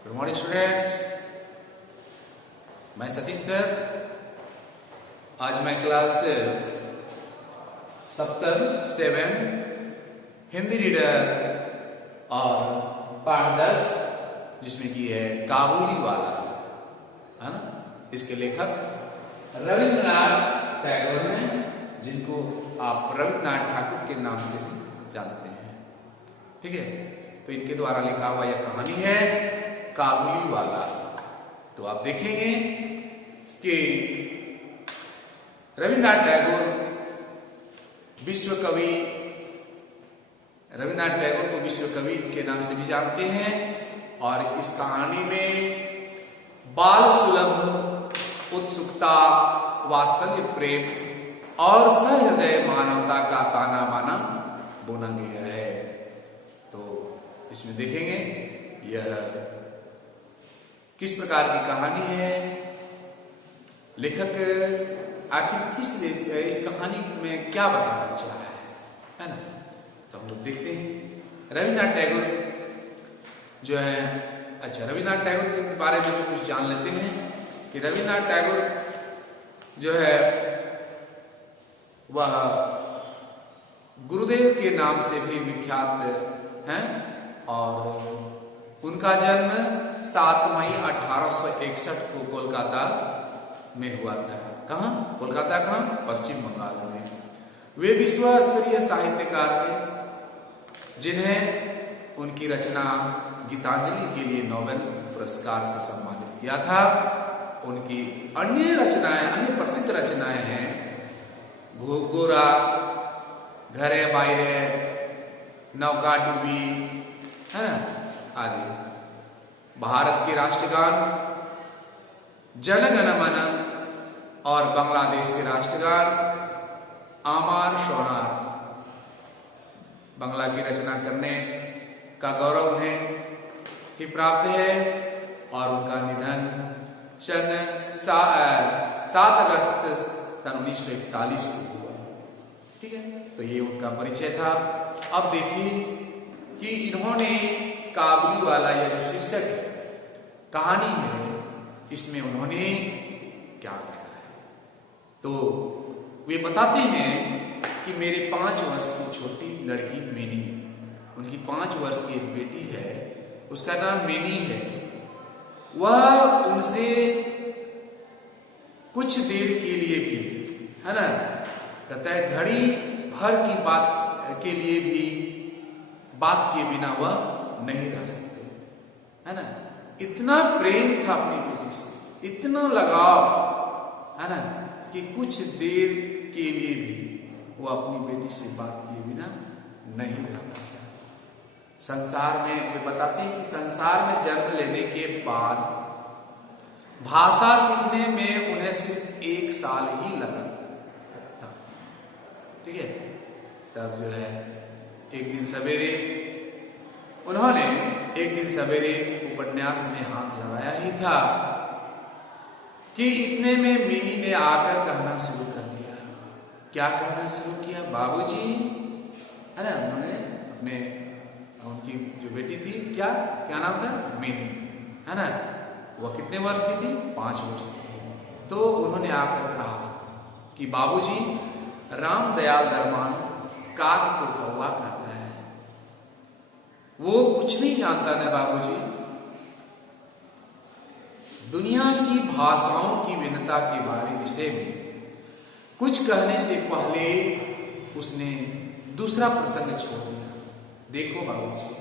Good morning students, मैं Satish sir. आज मैं क्लास 7 हिंदी रीडर और पाठ 10 जिसमें की है काबुली वाला, है ना। इसके लेखक रविंद्रनाथ टैगोर हैं, जिनको आप रविंद्रनाथ ठाकुर के नाम से जानते हैं। ठीक है, तो इनके द्वारा लिखा हुआ यह कहानी है काबुली वाला। तो आप देखेंगे कि रविंद्रनाथ टैगोर विश्व कवि, रविंद्रनाथ टैगोर को विश्व कवि के नाम से भी जानते हैं। और इस कहानी में बाल सुलभ उत्सुकता, वात्सल्य प्रेम और सहृदय मानवता का ताना बाना बुना गया है। तो इसमें देखेंगे यह किस प्रकार की कहानी है, लेखक आखिर किस इस कहानी में क्या बताना चाहा है ना। तो हम लोग देखते हैं रविंद्रनाथ टैगोर जो है। अच्छा, रविंद्रनाथ टैगोर के बारे में कुछ जान लेते हैं कि रविंद्रनाथ टैगोर जो है वह गुरुदेव के नाम से भी विख्यात हैं। और उनका जन्म 7 मई 1861 को कोलकाता में हुआ था। कहाँ? कोलकाता कहाँ? पश्चिम बंगाल में। वे विश्व स्तरीय साहित्यकार थे, जिन्हें उनकी रचना गीतांजलि के लिए नोबेल पुरस्कार से सम्मानित किया था। उनकी अन्य रचनाएं, अन्य प्रसिद्ध रचनाएं हैं गोरा, घरे बायरे, नौका डूबी, है ना, आदि। भारत के राष्ट्रगान जन गण मन और बांग्लादेश के राष्ट्रगान आमार शोनार, बांग्ला की रचना करने का गौरव उन्हें ही प्राप्त है। और उनका निधन 7 अगस्त सन 1941 को हुआ। ठीक है, तो ये उनका परिचय था। अब देखिए कि इन्होंने काबुली वाला यह जो शीर्षक कहानी है, इसमें उन्होंने क्या लिखा है। तो वे बताते हैं कि मेरे 5 वर्ष की छोटी लड़की मेनी, उनकी 5 वर्ष की एक बेटी है, उसका नाम मेनी है। वह उनसे कुछ देर के लिए भी, है ना, कहता है घड़ी भर की बात के लिए भी बात के बिना वह नहीं रह सकते, है ना। इतना प्रेम था अपनी बेटी से, इतना लगाव, है ना, कि कुछ देर के लिए भी वो अपनी बेटी से बात किए बिना नहीं रह पाता। संसार में, वे बताते हैं कि संसार में जन्म लेने के बाद भाषा सीखने में उन्हें सिर्फ 1 साल ही लगा था। ठीक है, तब जो है एक दिन सवेरे उपन्यास में हाथ लगाया ही था कि इतने में मिनी ने आकर कहना शुरू कर दिया। क्या कहना शुरू किया? बाबूजी, है ना। उन्होंने अपने, उनकी जो बेटी थी, क्या नाम था? मिनी, है ना। वह कितने वर्ष की थी? 5 वर्ष की थी। तो उन्होंने आकर कहा कि बाबूजी, रामदयाल दरमान काग को कौवा कहता है, वो कुछ नहीं जानता ना बाबूजी। दुनिया की भाषाओं की भिन्नता के बारे विषय में कुछ कहने से पहले उसने दूसरा प्रसंग छोड़ दिया। देखो बाबूजी,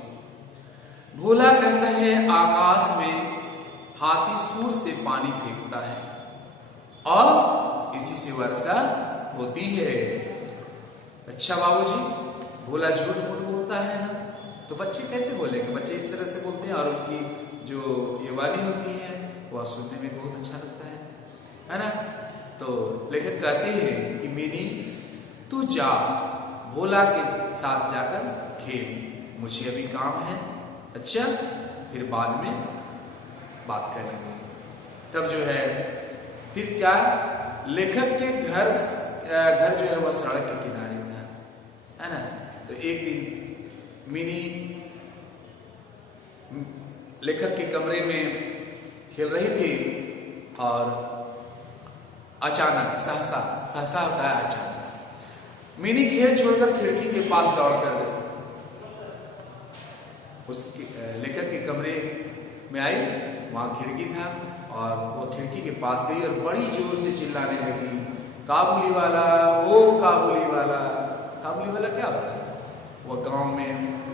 भोला कहता है आकाश में हाथी सूर से पानी फेंकता है और इसी से वर्षा होती है। अच्छा बाबूजी, भोला झूठ मूठ बोलता है ना, तो बच्चे कैसे बोलेंगे? बच्चे इस तरह से बोलते हैं और उनकी जो ये वाणी होती है वह सुनने में बहुत अच्छा लगता है ना। तो लेखक कहते हैं कि मिनी, तू जा भोला के साथ जाकर खेल, मुझे अभी काम है। अच्छा, फिर बाद में बात करेंगे। तब जो है फिर क्या, लेखक के घर जो है वह सड़क के किनारे था, है ना। तो एक दिन मिनी लेखक के कमरे में खेल रही थी और अचानक सहसा होता है अचानक मिनी खेल छोड़कर खिड़की के पास दौड़ कर गई। उसके लेखक के कमरे में आई, वहां खिड़की था और वो खिड़की के पास गई और बड़ी जोर से चिल्लाने लगी, काबुली वाला, ओ काबुली वाला। काबुली वाला क्या होता है? वह गांव में,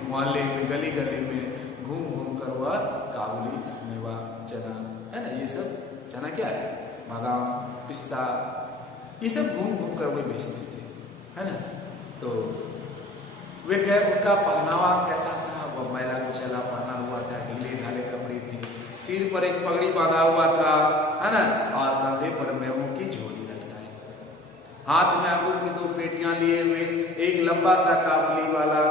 मोहल्ले में, गली गली में घूम घूम कर वह काबुली, मेवा, चना है ना, ये सब चना क्या है, बादाम, पिस्ता, ये सब घूम घूम कर वे बेचते थे, है ना। तो वे उनका पहनावा कैसा था? वह मैला कुचैला पहना हुआ था, ढीले ढाले कपड़े थे, सिर पर एक पगड़ी बांधा हुआ था, है ना, और कंधे पर मेवों की झोली लटकाई, हाथ में अंगूर की 2 पेटियां लिए हुए एक लंबा सा काबुली वाला,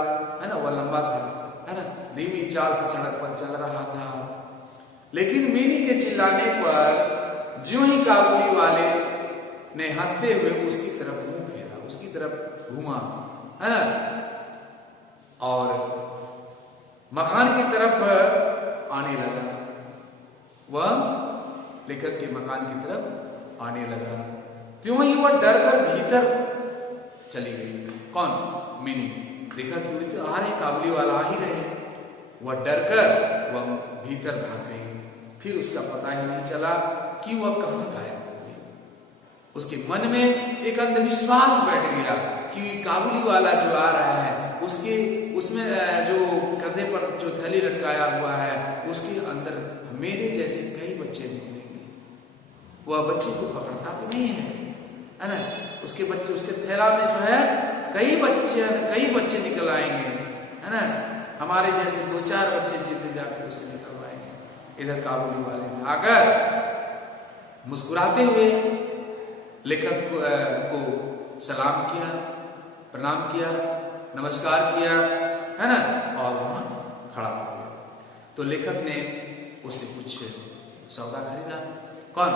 है ना, वह लंबा था, है ना, धीमी चाल से सड़क पर चल रहा था। लेकिन मिनी के चिल्लाने पर ज्यों ही काबुली वाले ने हंसते हुए उसकी तरफ मुंह फेरा, उसकी तरफ घूमा, है ना, और मकान की तरफ आने लगा। वह लेखक के मकान की तरफ आने लगा। त्यों ही वह डर कर भीतर चली गई। कौन? मिनी। देखा कि तो आ रहे, काबुली वाला आ ही रहे। वह डर कर वह भीतर भाग गई। फिर उसका पता ही नहीं चला कि वह कहां गायब हो गई। उसके मन में एक अंधविश्वास बैठ गया कि काबुली वाला जो आ रहा है उसमें जो कंधे पर जो थैली लटकाया हुआ है उसके अंदर मेरे जैसे कई बच्चे निकलेंगे। वह बच्चे को पकड़ता तो नहीं है ना, उसके बच्चे, उसके थैला में जो है कई बच्चे निकल आएंगे, है ना, हमारे जैसे 2-4 बच्चे जीते जाकर उसे निकलवाएंगे। इधर काबुली वाले ने आकर मुस्कुराते हुए लेखक को सलाम किया, प्रणाम किया, नमस्कार किया, है ना, और वहां खड़ा हो गया। तो लेखक ने उससे कुछ सौदा खरीदा। कौन?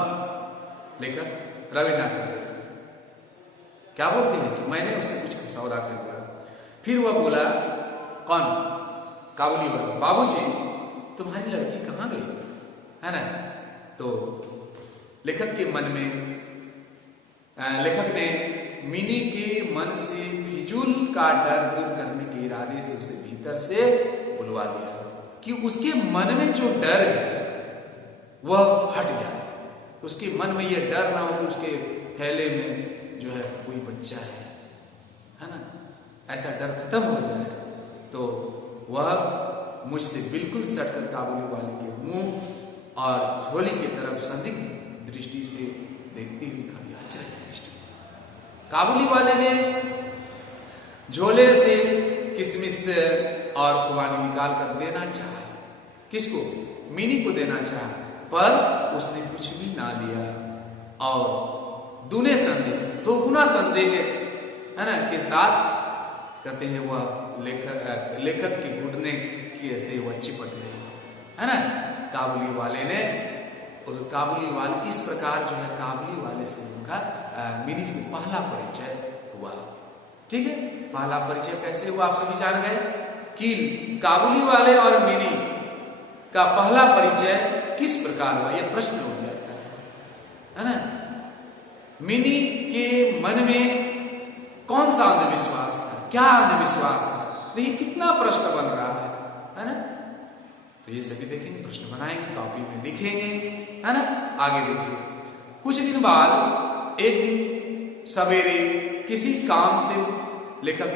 लेखक रविनाथ टैगोर क्या बोलते हैं कि मैंने उससे कुछ सौदा खरीदा। फिर वह बोला, कौन? काबुली वाला, बाबूजी तुम्हारी लड़की कहाँ गई, है ना। तो लेखक के मन में, लेखक ने मिनी के मन से फिजूल का डर दूर करने के इरादे से उसे भीतर से बुलवा लिया कि उसके मन में जो डर है वह हट जाए, उसके मन में यह डर ना हो कि उसके थैले में जो है कोई बच्चा है ना, ऐसा डर खत्म हो जाए। तो वह मुझसे बिल्कुल सटकर काबुली वाले के मुंह और झोली की तरफ संदिग्ध दृष्टि से देखती हुई खड़ी, आश्चर्य दृष्टि। काबुली वाले ने झोले से किशमिश और खुबानी निकाल कर देना चाहा। किसको? मिनी को देना चाहा, पर उसने कुछ भी ना लिया और दोगुना संदेह है ना के साथ कहते हैं वह लेखक के घुटने की ऐसे वह चिपट गई, है ना। काबुली वाले इस प्रकार जो है काबुली वाले से उनका मिनी से पहला परिचय हुआ। ठीक है, पहला परिचय कैसे हुआ आप सभी जान गए कि काबुली वाले और मिनी का पहला परिचय किस प्रकार हुआ, यह प्रश्न हो जाता है ना। मिनी के मन में कौन सा अंधविश्वास था, क्या अंधविश्वास था, देखिए कितना प्रश्न बन रहा है ना। तो ये सभी देखेंगे, प्रश्न बनाएंगे, कॉपी में लिखेंगे, है ना। आगे देखिए, कुछ दिन बाद एक दिन सवेरे किसी काम से लेखक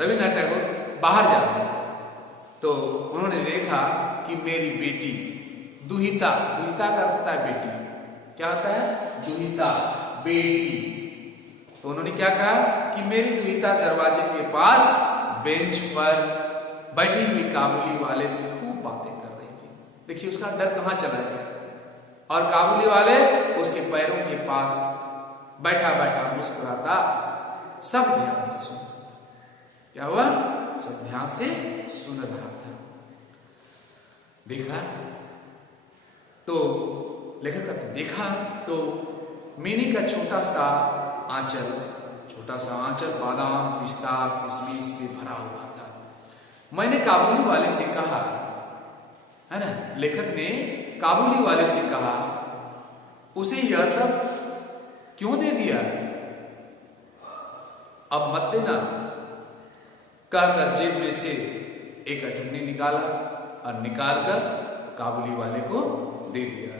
रविन्द्रनाथ टैगोर बाहर जा रहे थे। तो उन्होंने देखा कि मेरी बेटी दुहिता का अर्थ होता है बेटी, क्या होता है? दुहिता, बेटी। तो उन्होंने क्या कहा कि मेरी दुहिता दरवाजे के पास बेंच पर बैठी हुई काबुली वाले से खूब बातें कर रही थी। देखिए उसका डर कहां चला गया, और काबुली वाले उसके पैरों के पास बैठा बैठा मुस्कुराता, सब ध्यान से सुन रहा था। क्या हुआ? सब ध्यान से सुन रहा था। देखा तो लेखक देखा तो मिनी का छोटा सा आंचल बादाम, पिस्ता, किशमिश से भरा हुआ था। मैंने काबुली वाले से कहा लेखक ने काबुली वाले से कहा, उसे यह सब क्यों दे दिया, अब मत देना, कहकर जेब में से एक अठन्नी निकाला और निकालकर काबुली वाले को दे दिया।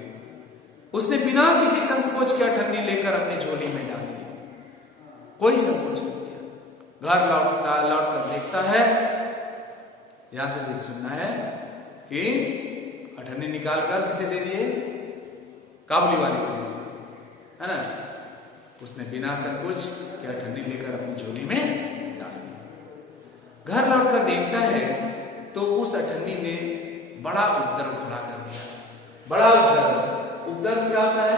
उसने बिना किसी संकोच के अठन्नी लेकर अपनी झोली में डाल दी, कोई संकोच नहीं किया। घर लौट कर देखता है, यहां से देख सुनना है कि अठन्नी निकालकर किसे दे दिए, काबुली वाले को दे दिए, है ना। उसने बिना संकोच के अठन्नी लेकर अपनी झोली में डाल दी। घर लौटकर देखता है तो उस अठन्नी ने बड़ा उपद्रव खड़ा कर दिया। बड़ा उपद्रव क्या होता है,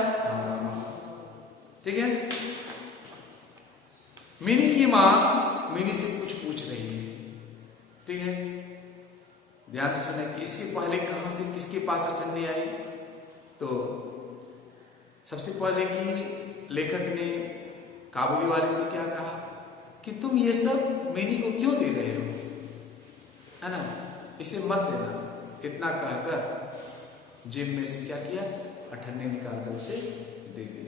ठीक है। मिनी की मां मिनी से कुछ पूछ रही है, ठीक है। ध्यान से सुने कि इसके पहले कहां से किसके पास अठन्नी आई। तो सबसे पहले कि लेखक ने काबुली वाले से क्या कहा कि तुम ये सब मिनी को क्यों दे रहे हो, है ना, इसे मत देना। इतना कहकर जेब में से क्या किया, अठन्नी निकालकर उसे दे दी।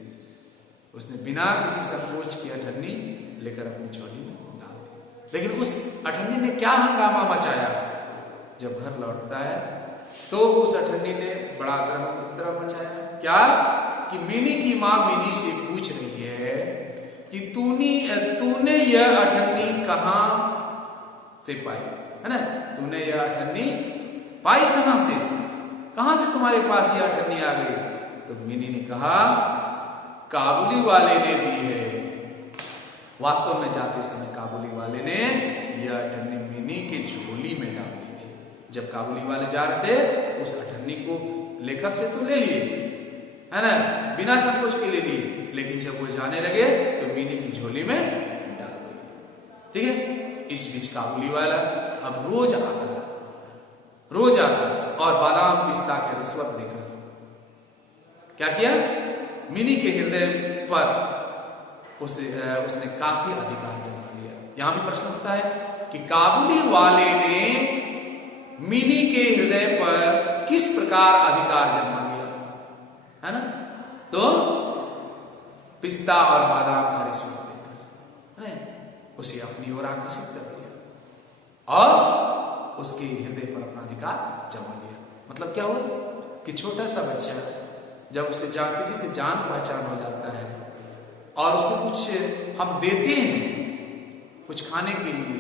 उसने बिना किसी संकोच के अठन्नी लेकर अपनी झोली में डाल दी। लेकिन उस अठन्नी ने क्या हंगामा मचाया। जब घर लौटता है तो उस अठन्नी ने बड़ा उपद्रव मचाया। क्या कि मिनी की मां मिनी से पूछ रही है कि तूने यह अठन्नी कहां से पाई, है ना, तूने यह अठन्नी पाई कहां से तुम्हारे पास यह अठन्नी आ गई। तो मिनी ने कहा, काबुली वाले ने दी है। वास्तव में जाते समय काबुली वाले ने यह अठन्नी मिनी के झोली में डाल दी थी। जब काबुली वाले जा रहे थे उस अठन्नी को लेखक से तो ले लिए, है ना, बिना संकोच के ले लिए, लेकिन जब वो जाने लगे तो मिनी की झोली में डाल दी, ठीक है। इस बीच काबुली वाला अब रोज आता और बादाम पिस्ता के रिश्वत देकर क्या किया, मिनी के हृदय पर उसने काफी अधिकार जमा लिया। यहां भी प्रश्न उठता है कि काबुली वाले ने मिनी के हृदय पर किस प्रकार अधिकार जमा लिया, है ना। तो पिस्ता और बादाम का रिश्वत देकर उसे अपनी ओर आकर्षित कर दिया और उसके हृदय पर अपना अधिकार जमा लिया। मतलब क्या हुआ कि छोटा सा बच्चा जब उसे किसी से जान पहचान हो जाता है और उसे कुछ हम देते हैं कुछ खाने के लिए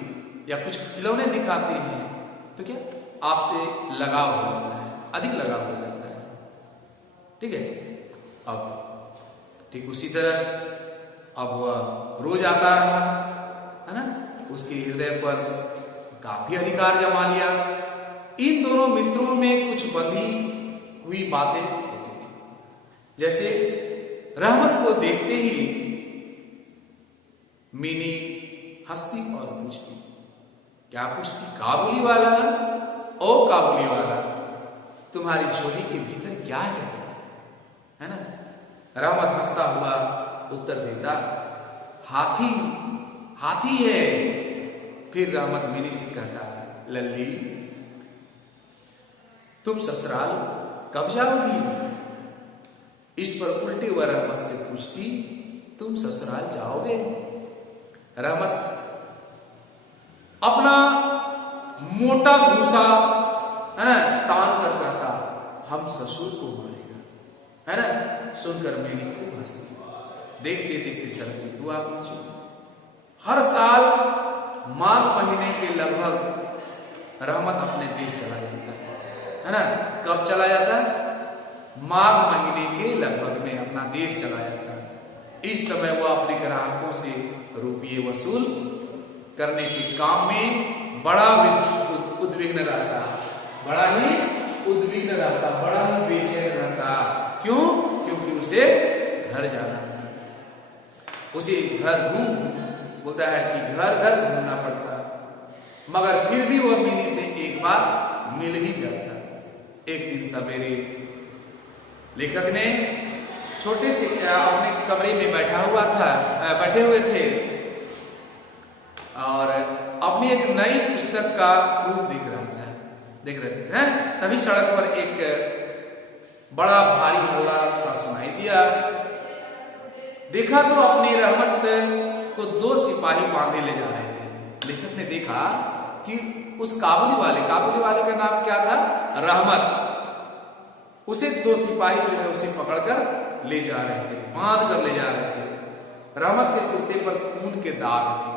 या कुछ खिलौने दिखाते हैं तो क्या आपसे लगाव हो जाता है, अधिक लगाव हो जाता है, ठीक है। अब ठीक उसी तरह अब वह रोज आता रहा, है ना, उसके हृदय पर काफी अधिकार जमा लिया। इन दोनों मित्रों में कुछ बंधी हुई बातें होती थी। जैसे रहमत को देखते ही मिनी हंसती और पूछती, क्या पूछती, काबुली वाला, ओ काबुली वाला, तुम्हारी झोली के भीतर क्या है ना। रहमत हंसता हुआ उत्तर देता, हाथी है। फिर रहमत मिनी से कहता, लल्ली तुम ससुराल कब जाओगी। इस पर उल्टी हुआ रहमत से पूछती, तुम ससुराल जाओगे। रहमत अपना मोटा घूसा, है ना, तान कर कहता, हम ससुर को मारेगा, है ना। सुनकर मिनी खूब हंसती। देखते देखते शरद ऋतु आ पहुंची। हर साल माघ महीने के लगभग रहमत अपने देश चला जाता है ना। कब चला जाता है, माघ महीने के लगभग में अपना देश चला जाता है। इस समय वह अपने ग्राहकों से रुपये वसूल करने के काम में बड़ा उद्विग्न रहता, बड़ा ही उद्विग्न रहता, बड़ा ही बेचैन रहता। क्यों? क्योंकि उसे घर जाना है, उसे घर बोलता है कि घर घर घूमना पड़ता, मगर फिर भी वह मिनी से एक बार मिल ही जाता। एक दिन सवेरे लेखक ने छोटे से अपने कमरे में बैठे हुए थे और अपनी एक नई पुस्तक का प्रूफ देख रहा था। देख रहे थे हैं? तभी सड़क पर एक बड़ा भारी हल्ला सा सुनाई दिया। देखा तो अपनी रहमत को 2 सिपाही बांधे ले जा रहे थे। लेखक ने देखा कि उस काबुली वाले का नाम क्या था? रहमत। उसे 2 सिपाही जो है उसे पकड़कर ले जा रहे थे, बांध कर ले जा रहे थे। रहमत के कुर्ते पर खून के दाग थे,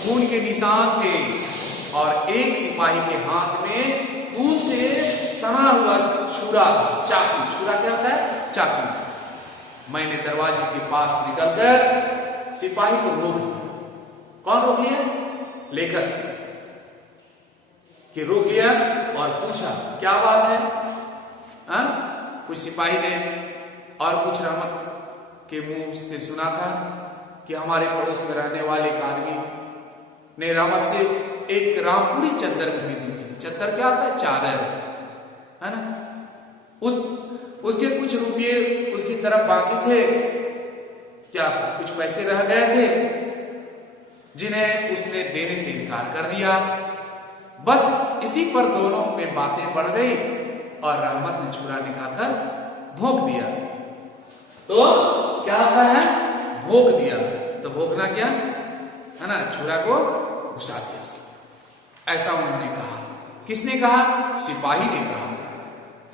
खून के निशान थे और एक सिपाही के हाथ में खून से सना हुआ छुरा था, चाकू। छुरा क्या होता है? चाकू। मैंने दरवाजे के पास निकलकर सिपाही को रोक लिया। कौन रोक लिया? लेखक कि रोक लिया और पूछा क्या बात है? कुछ सिपाही ने और कुछ रहमत के मुंह से सुना था कि हमारे पड़ोस में रहने वाले एक आदमी ने रहमत से एक रामपुरी चद्दर खरीदी थी। चद्दर क्या होता है? चादर, है ना? उसके कुछ रुपये उसकी तरफ बाकी थे, क्या कुछ पैसे रह गए थे जिन्हें उसने देने से इनकार कर दिया। बस इसी पर दोनों में बातें बढ़ गई और रहमत ने छुरा निकालकर भोंक दिया। तो क्या होता है? भोंक दिया। तो भोंकना क्या है ना? छुरा को घुसा दिया उसको। ऐसा उन्होंने कहा। किसने कहा? सिपाही ने कहा,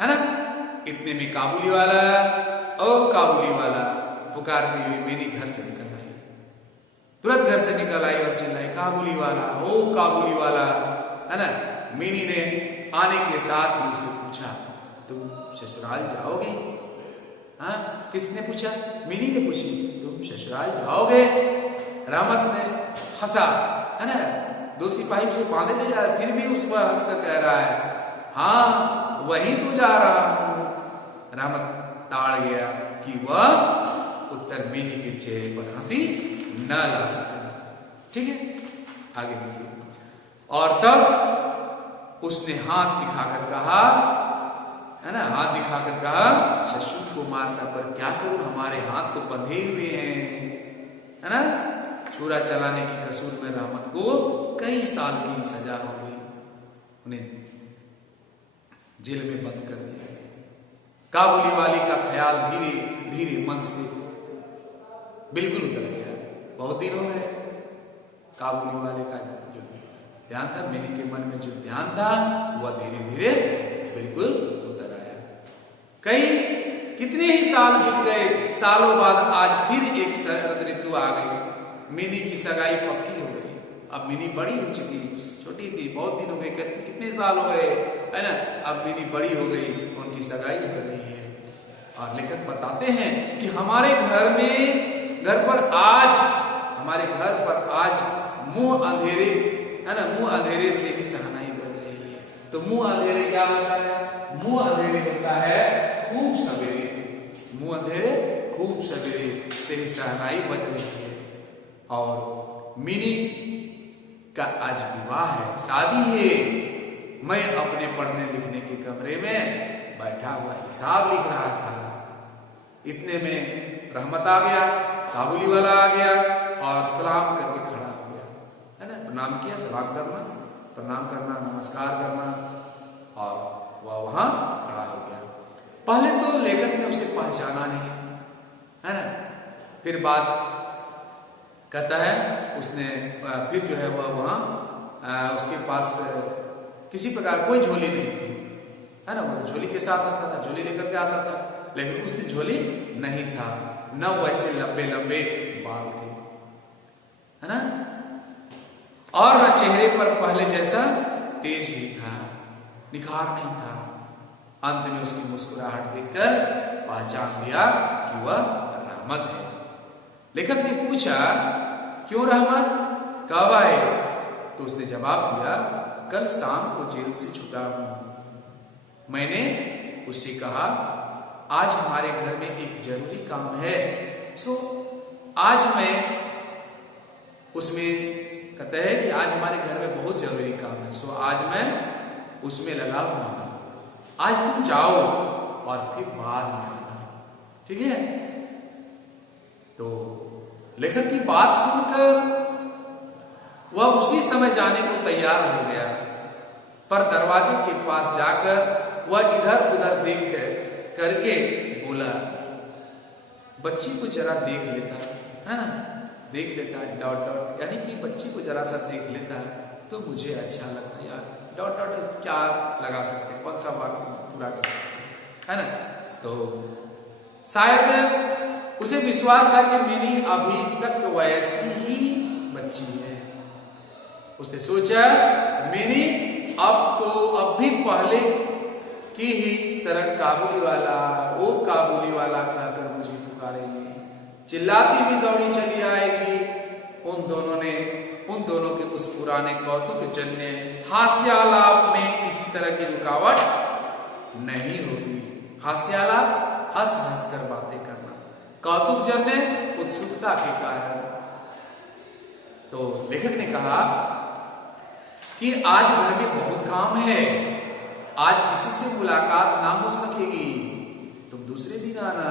है ना? इतने में काबुली वाला और काबुली वाला पुकारते हुए मेरी घर से निकल आई। तुरंत घर से निकल आई और चिल्लाई काबुली वाला, ओ काबुली वाला, है ना? मीनी ने आने के साथ ही उससे पूछा तुम ससुराल जाओगे? हाँ, किसने पूछा? मीनी ने पूछी तुम ससुराल जाओगे? रहमत ने हंसा, है ना? 2 सिपाही उसे बांधे ले जा रहे, फिर भी उस पर हंसकर कह रहा है हाँ वही तो जा रहा हूं। रहमत ताड़ गया कि वह उत्तर मीनी के चेहरे पर हंसी न ला सका। ठीक है, आगे देखिए। और तब उसने हाथ दिखाकर कहा, है ना? हाथ दिखाकर कहा ससुर को मारना पर क्या करूं, हमारे हाथ तो बंधे हुए हैं, है ना? छुरा चलाने की कसूर में रहमत को कई साल की सजा हो गई। उन्हें जेल में बंद कर दिया। काबुली वाली का ख्याल धीरे धीरे मन से बिल्कुल उतर गया। बहुत दिन हो गए। काबुली वाले का जो ध्यान था, मीनी के मन में जो ध्यान था वह धीरे धीरे बिल्कुल उतर आया। कितने ही साल बीत गए। सालों बाद आज फिर एक शरद ऋतु आ गई। मीनी की सगाई पक्की हो गई। अब मीनी बड़ी हो चुकी, छोटी थी, बहुत दिन हो गए, कितने साल हो गए, है ना? अब मीनी बड़ी हो गई, उनकी सगाई हो रही है। और लेखक बताते हैं कि हमारे घर पर आज मुंह अंधेरे, है ना? मुंह अंधेरे से ही सहनाई बज रही है। तो मुंह अंधेरे क्या होता है? मुंह अंधेरे होता है खूब सवेरे। मुंह अंधेरे खूब सवेरे से ही सहनाई बज रही है। और मीनी का आज विवाह है, शादी है। मैं अपने पढ़ने लिखने के कमरे में बैठा हुआ हिसाब लिख रहा था। इतने में रहमत आ गया, काबुली वाला आ गया और सलाम करके खड़ा हो गया, है ना? प्रणाम किया, सलाम करना, प्रणाम करना, नमस्कार करना, और वह वहां खड़ा हो गया। पहले तो लेखक ने उसे पहचाना नहीं, है ना? फिर बात कहता है उसने फिर जो है वह वहां उसके पास किसी प्रकार कोई झोली नहीं थी, है ना? वो झोली के साथ आता था, झोली लेकर के आता था, लेकिन उसने झोली नहीं था, न वैसे लंबे लंबे बाल थे, है ना? और न चेहरे पर पहले जैसा तेज ही था, निखार नहीं था। अंत में उसकी मुस्कुराहट देखकर पहचान लिया कि वह रहमत है। लेखक ने पूछा क्यों रहमत, कब आए? तो उसने जवाब दिया कल शाम को जेल से छूटा हूं। मैंने उससे कहा आज हमारे घर में एक जरूरी काम है, सो आज मैं उसमें, कहते हैं कि आज हमारे घर में बहुत जरूरी काम है, सो आज मैं उसमें लगा हुआ हूं। आज तुम जाओ और फिर बाद में आना, ठीक है? तो लेखक की बात सुनकर वह उसी समय जाने को तैयार हो गया। पर दरवाजे के पास जाकर वह इधर उधर देख करके बोला, बच्ची को जरा देख लेता है ना, देख लेता डॉट डॉट, यानी कि बच्ची को जरा सा देख लेता तो मुझे अच्छा लगता यार। डॉट डॉट क्या लगा सकते, कौन सा वाक्य पूरा कर सकते है ना। तो शायद उसे विश्वास था कि मिनी अभी तक वैसी ही बच्ची है। उसने सोचा मिनी अब भी पहले की ही तरह काबुली वाला, ओ काबुली वाला कहकर मुझे पुकारेगी, चिल्लाती भी दौड़ी चली आएगी। उन दोनों के उस पुराने कौतुक जन्य हास्यालाप में किसी तरह की रुकावट नहीं होगी। हास्यालाप हंस हंस कर बातें करना, कौतुक जन्य उत्सुकता के कारण। तो लेखक ने कहा कि आज घर में बहुत काम है, आज किसी से मुलाकात ना हो सकेगी, तुम दूसरे दिन आना,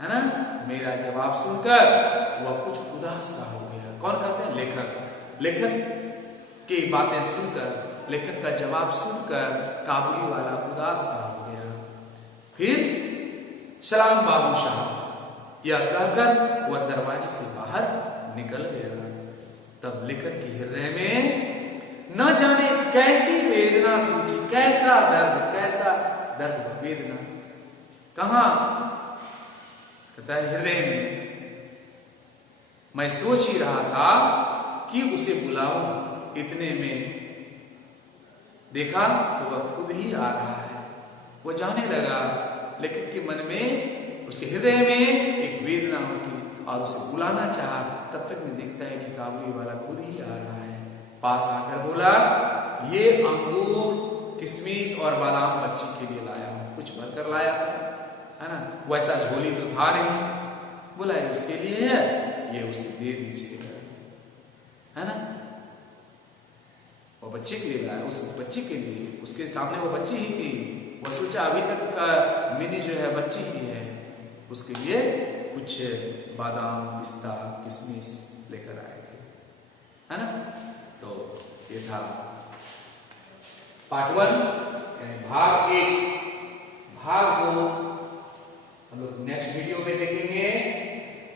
है ना। मेरा जवाब सुनकर वह कुछ उदास सा हो गया। कौन कहते हैं? लेखक। लेखक की बातें सुनकर, लेखक का जवाब सुनकर काबुली वाला उदास सा हो गया। फिर सलाम बाबू साहब यह कहकर वह दरवाजे से बाहर निकल गया। तब लेखक के हृदय में न जाने कैसी वेदना सूझी, कैसा दर्द वेदना। कहां? कहता है हृदय में। मैं सोच ही रहा था कि उसे बुलाऊं, इतने में देखा तो वह खुद ही आ रहा है। वह जाने लगा। लेखक के मन में, उसके हृदय में एक वेदना उठी और उसे बुलाना चाहा। तब तक में देखता है कि काबुली वाला खुद ही आ रहा है। पास आकर बोला, ये अंगूर, किशमिश और बादाम बच्ची के लिए लाया हूं, कुछ भरकर लाया है ना। वैसा झोली तो था नहीं। बोला ये उसके लिए है, ये उसे दे दीजिएगा, है ना। वो बच्चे के लिए लाया, उस बच्चे के लिए, उसके सामने वो बच्ची ही थी। वो सोचा अभी तक का मिनी जो है बच्ची ही है, उसके लिए कुछ बादाम, पिस्ता, किशमिश लेकर आएगा, है ना। तो ये था पार्ट 1 यानी भाग 1। भाग 2 हम लोग नेक्स्ट वीडियो में देखेंगे,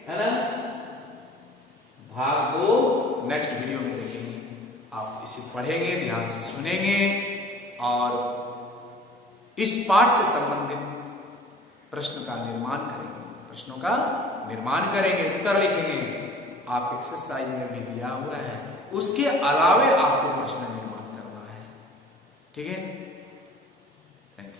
है ना। भाग 2 नेक्स्ट वीडियो में देखेंगे। आप इसे पढ़ेंगे, ध्यान से सुनेंगे और इस पाठ से संबंधित प्रश्न का निर्माण करेंगे, प्रश्नों का निर्माण करेंगे, उत्तर लिखेंगे। आपके एक्सरसाइज में भी दिया हुआ है, उसके अलावे आपको प्रश्न निर्माण करना है। ठीक है, थैंक यू।